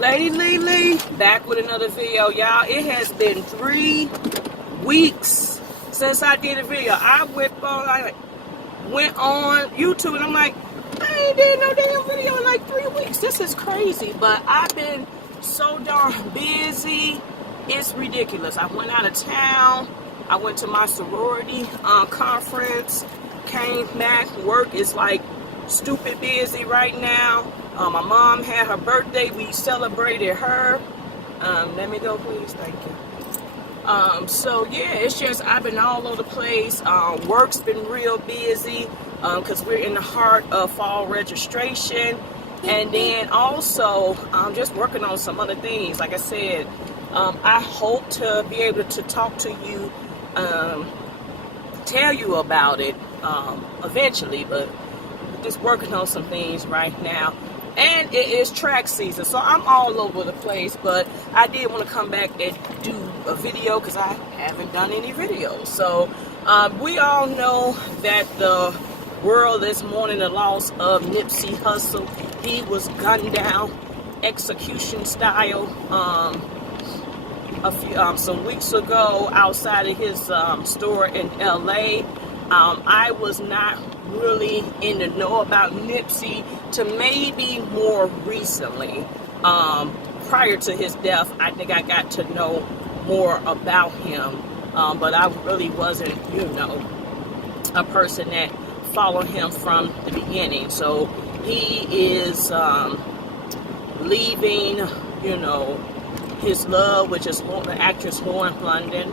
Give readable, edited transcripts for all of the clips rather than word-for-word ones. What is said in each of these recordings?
Lady LeLe back with another video, y'all. It has been 3 weeks since I did a video. I went on YouTube and I'm like, I ain't did no damn video in like 3 weeks. This is crazy, but I've been so darn busy. It's ridiculous. I went out of town. I went to my sorority conference. Came back. Work is like stupid busy right now. My mom had her birthday. We celebrated her. Let me go, please. Thank you. So yeah, it's just I've been all over the place. Work's been real busy because we're in the heart of fall registration, and then also just working on some other things. Like I said, I hope to be able to talk to you, tell you about it eventually, but just working on some things right now. And it is track season, so I'm all over the place, but I did want to come back and do a video because I haven't done any videos. So we all know that the world is mourning the loss of Nipsey Hussle. He was gunned down execution style some weeks ago outside of his store in LA. I was not really in the know about Nipsey to maybe more recently. Prior to his death, I think I got to know more about him, but I really wasn't, a person that followed him from the beginning. So he is leaving, his love, which is the actress Lauren London.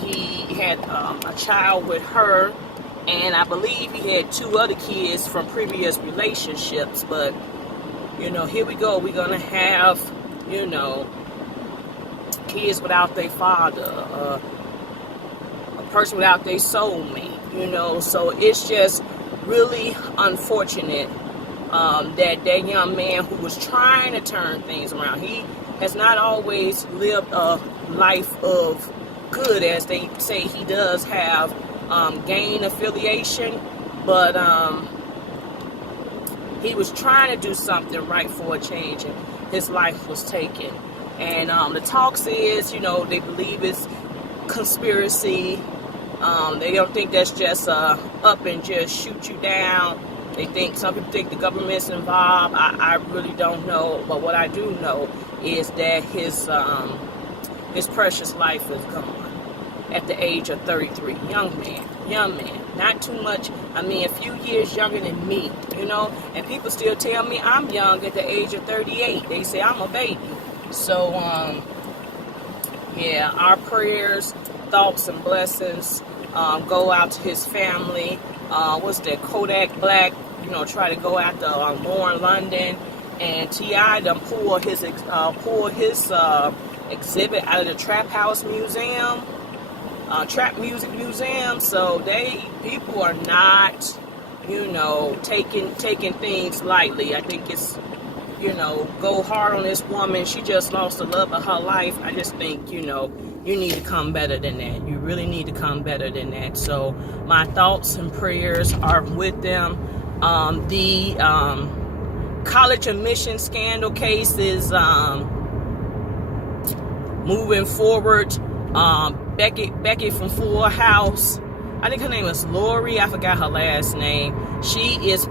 He had a child with her, and I believe he had 2 other kids from previous relationships. But, here we go. We're going to have, kids without their father, a person without their soulmate, So it's just really unfortunate that young man who was trying to turn things around, he has not always lived a life of good, as they say. He does have gang affiliation, but he was trying to do something right for a change, and his life was taken. And the talks is, they believe it's conspiracy. They don't think that's just up and just shoot you down. Some people think the government's involved. I really don't know, but what I do know is that his precious life is gone at the age of 33. Young man, not too much. I mean, a few years younger than me, and people still tell me I'm young at the age of 38. They say I'm a baby. So, yeah, our prayers, thoughts, and blessings go out to his family. What's that, Kodak Black, try to go after Lauren London, and T.I. done pull his exhibit out of the Trap House Museum, Trap Music Museum. So people are not, taking things lightly. I think it's, go hard on this woman. She just lost the love of her life. I just think, you need to come better than that. You really need to come better than that. So my thoughts and prayers are with them. The college admission scandal case is moving forward. Becky from Full House, I think her name is Lori, I forgot her last name. She is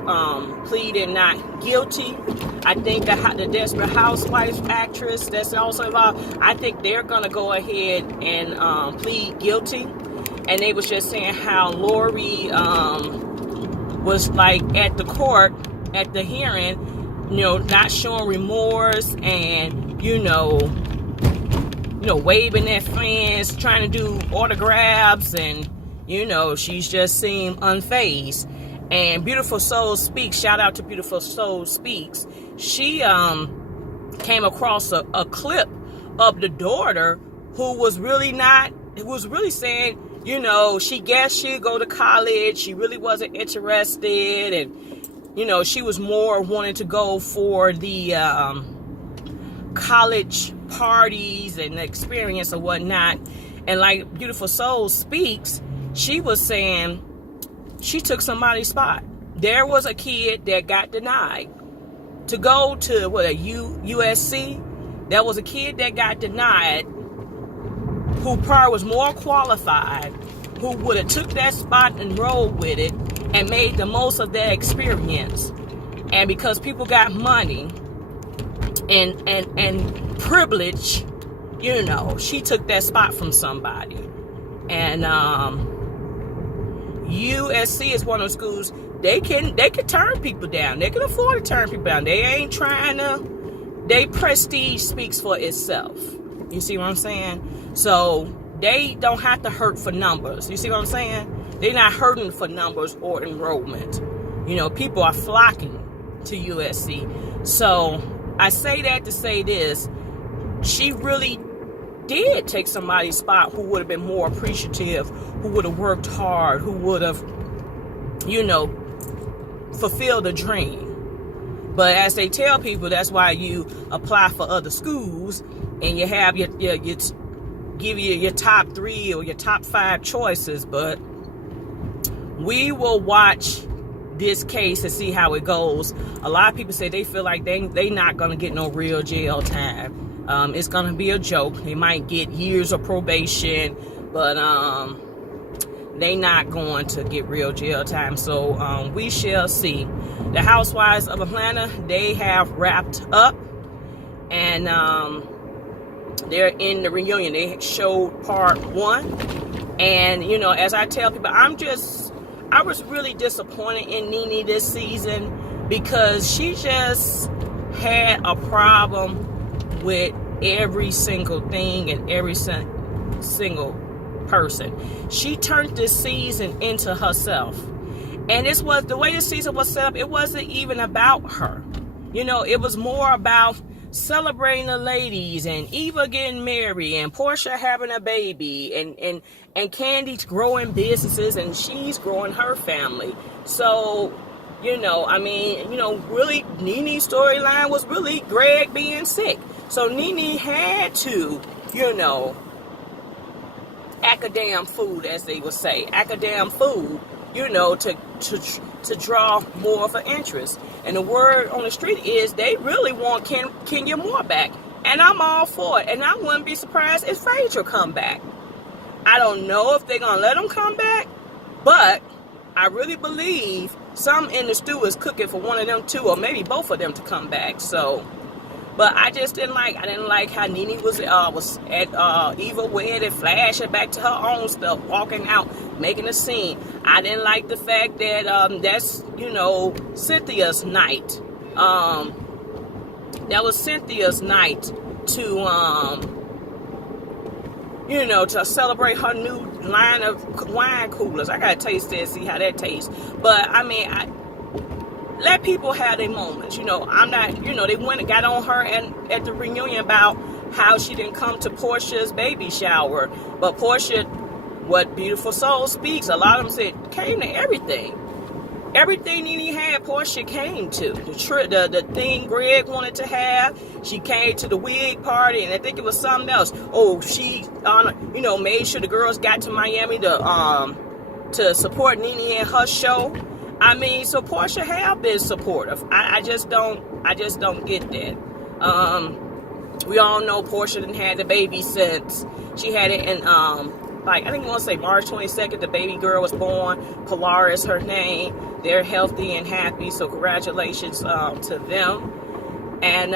pleading not guilty. I think that the Desperate Housewives actress that's also involved, I think they're going to go ahead and plead guilty. And they was just saying how Lori was like at the court, at the hearing, not showing remorse and, waving at friends, trying to do autographs, and, she's just seemed unfazed. And Beautiful Soul Speaks, shout out to Beautiful Soul Speaks. She came across a clip of the daughter who was really saying, she guessed she'd go to college. She really wasn't interested. And, she was more wanting to go for the college parties and the experience or whatnot. And like Beautiful Soul Speaks, she was saying she took somebody's spot. There was a kid that got denied to go to USC. There was a kid that got denied who probably was more qualified, who would have took that spot and rolled with it and made the most of that experience. And because people got money and privilege, you know, she took that spot from somebody. And USC is one of those schools, they can turn people down. They can afford to turn people down. They ain't trying to, they prestige speaks for itself. You see what I'm saying? So they don't have to hurt for numbers. You see what I'm saying? They're not hurting for numbers or enrollment. You know, people are flocking to USC. So I say that to say this. She really did take somebody's spot who would have been more appreciative, who would have worked hard, who would have, you know, fulfilled a dream. But as they tell people, that's why you apply for other schools and you have your give you your top 3 or your top 5 choices. But we will watch this case and see how it goes. A lot of people say they feel like they not gonna get no real jail time. It's gonna be a joke. They might get years of probation, but they not going to get real jail time. So we shall see. The Housewives of Atlanta, they have wrapped up, and they're in the reunion. They showed part 1, and you know, as I tell people, I was really disappointed in Nene this season because she just had a problem with every single thing and every single person. She turned this season into herself. And this was the way the season was set up. It wasn't even about her. You know, it was more about celebrating the ladies and Eva getting married and Portia having a baby and Candy's growing businesses and she's growing her family. So, you know, I mean, you know, really Nene's storyline was really Greg being sick. So Nene had to, you know, acadam food, as they would say, acadam food, you know, to draw more of an interest. And the word on the street is they really want Kenya Moore back. And I'm all for it. And I wouldn't be surprised if Phaedra come back. I don't know if they're going to let him come back, but I really believe some in the stew is cooking for one of them two, or maybe both of them to come back. So, but I just didn't like how Nene was at Eva wedding, flashing back to her own stuff, walking out, making a scene. I didn't like the fact that that's, you know, Cynthia's night. That was Cynthia's night to you know, to celebrate her new line of wine coolers. I gotta taste that, see how that tastes. But I mean, let people have their moments. You know, I'm not, you know, they went and got on her and at the reunion about how she didn't come to Portia's baby shower. But Portia, what Beautiful Soul speaks, a lot of them said, came to everything. Everything Nene had, Portia came to. The thing Greg wanted to have, she came to the wig party, and I think it was something else. Oh, she, you know, made sure the girls got to Miami to support Nene and her show. I mean, so Portia have been supportive. I just don't get that. We all know Portia didn't have the baby since she had it in like, I think you want to say March 22nd, the baby girl was born. Polaris, her name. They're healthy and happy, so congratulations to them. And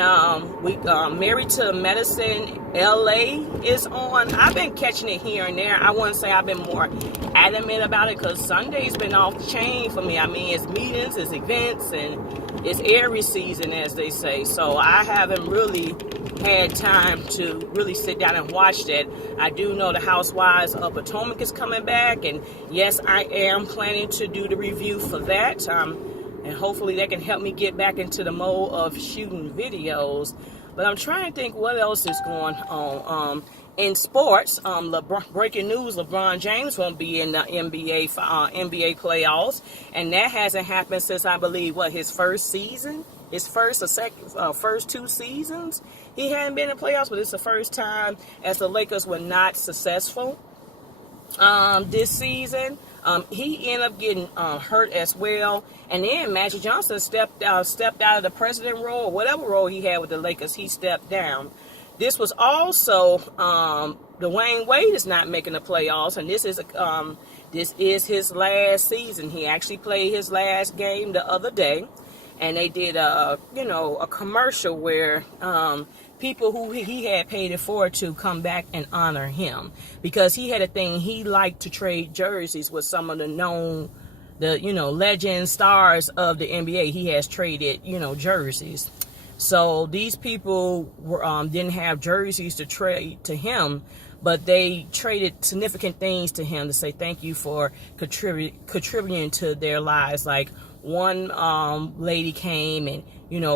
we Married to Medicine LeLe is on. I've been catching it here and there. I wouldn't say I've been more adamant about it because Sunday's been off the chain for me. I mean, it's meetings, it's events, and it's Aries season, as they say. So I haven't really had time to really sit down and watch that. I do know the Housewives of Potomac is coming back, and yes, I am planning to do the review for that. And hopefully that can help me get back into the mode of shooting videos. But I'm trying to think what else is going on. In sports, breaking news, LeBron James won't be in the NBA playoffs. And that hasn't happened since, I believe, his first season? His first two seasons? He hadn't been in the playoffs, but it's the first time as the Lakers were not successful this season. He ended up getting hurt as well. And then Magic Johnson stepped out of the president role, or whatever role he had with the Lakers. He stepped down. This was also Dwayne Wade is not making the playoffs, and this is his last season. He actually played his last game the other day, and they did a commercial where people who he had paid it forward to come back and honor him, because he had a thing. He liked to trade jerseys with some of the known, legend stars of the NBA. He has traded, jerseys. So these people didn't have jerseys to trade to him, but they traded significant things to him to say thank you for contributing to their lives. Like one lady came and,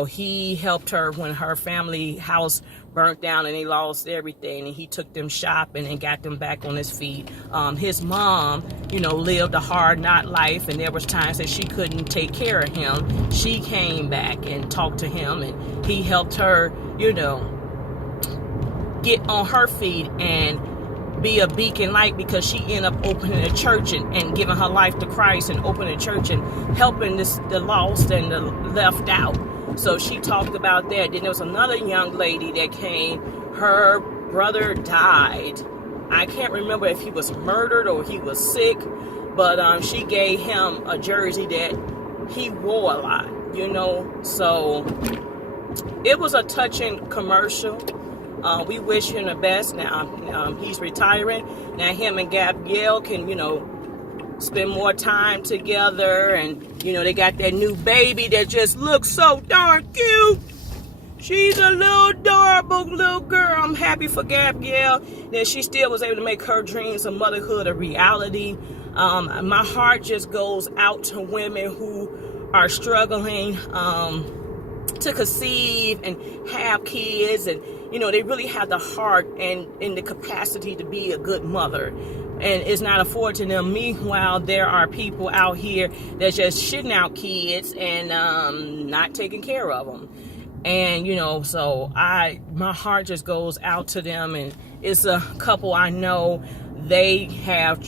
he helped her when her family house burnt down and they lost everything, and he took them shopping and got them back on his feet. His mom, lived a hard knock life, and there was times that she couldn't take care of him. She came back and talked to him, and he helped her, get on her feet and be a beacon light, because she ended up opening a church and giving her life to Christ, and opening a church and helping the lost and the left out. So she talked about that. Then there was another young lady that came. Her brother died. I can't remember if he was murdered or he was sick, but she gave him a jersey that he wore a lot, So it was a touching commercial. We wish him the best. Now he's retiring. Now him and Gabrielle can, spend more time together, and they got that new baby that just looks so darn cute. She's a little adorable little girl. I'm happy for Gabrielle that she still was able to make her dreams of motherhood a reality. My heart just goes out to women who are struggling to conceive and have kids, and they really have the heart and the capacity to be a good mother, and it's not afforded to them. Meanwhile, there are people out here that's just shitting out kids and not taking care of them. And so my heart just goes out to them. And it's a couple I know, they have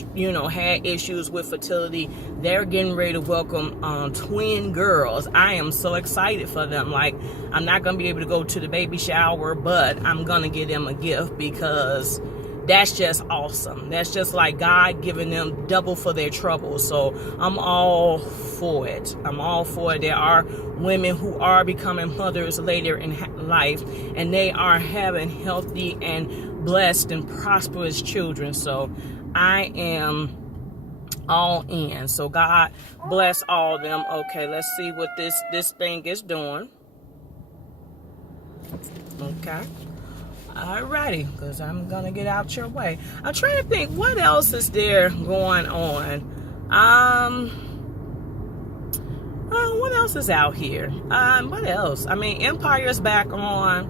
had issues with fertility. They're getting ready to welcome twin girls. I am so excited for them. Like, I'm not gonna be able to go to the baby shower, but I'm gonna get them a gift, because that's just awesome. That's just like God giving them double for their trouble. So I'm all for it. There are women who are becoming mothers later in life, and they are having healthy and blessed and prosperous children. So I am all in. So God bless all of them. Okay, let's see what this thing is doing. Okay. Alrighty, because I'm gonna get out your way. I'm trying to think what else is there going on. What else is out here? What else? I mean, Empire's back on.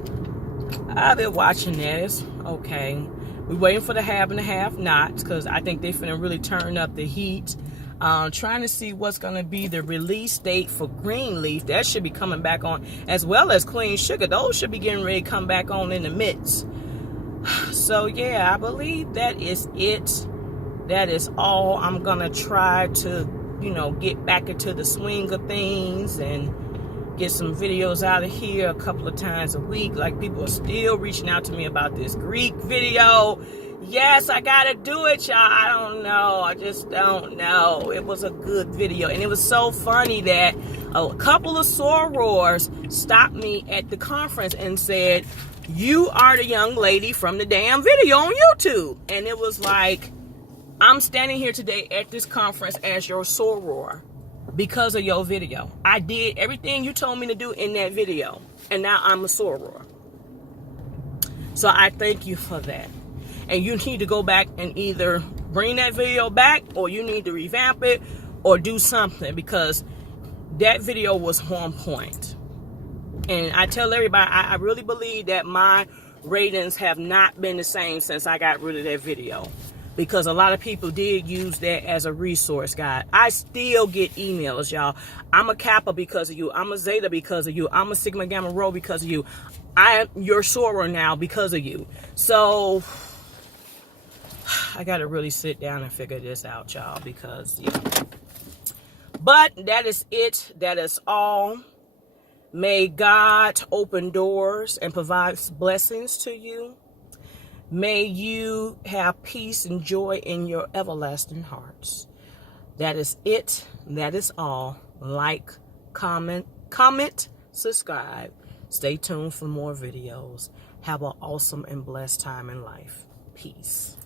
I've been watching this. Okay, we're waiting for the have and the have nots, because I think they're finna really turn up the heat. Trying to see what's going to be the release date for Greenleaf. That should be coming back on, as well as Clean Sugar. Those should be getting ready to come back on in the midst. So yeah, I believe that is it. That is all. I'm going to try to, get back into the swing of things and get some videos out of here a couple of times a week. Like, people are still reaching out to me about this Greek video. Yes, I gotta do it, y'all. I don't know. I just don't know. It was a good video. And it was so funny that a couple of sorors stopped me at the conference and said, "You are the young lady from the damn video on YouTube." And it was like, I'm standing here today at this conference as your soror because of your video. I did everything you told me to do in that video, and now I'm a soror. So I thank you for that. And you need to go back and either bring that video back, or you need to revamp it, or do something, because that video was on point. And I tell everybody, I really believe that my ratings have not been the same since I got rid of that video, because a lot of people did use that as a resource guide. I still get emails, y'all. I'm a Kappa because of you. I'm a Zeta because of you. I'm a Sigma Gamma Rho because of you. I am your soror now because of you. So I got to really sit down and figure this out, y'all, because, yeah. But that is it. That is all. May God open doors and provide blessings to you. May you have peace and joy in your everlasting hearts. That is it. That is all. Like, comment, subscribe. Stay tuned for more videos. Have an awesome and blessed time in life. Peace.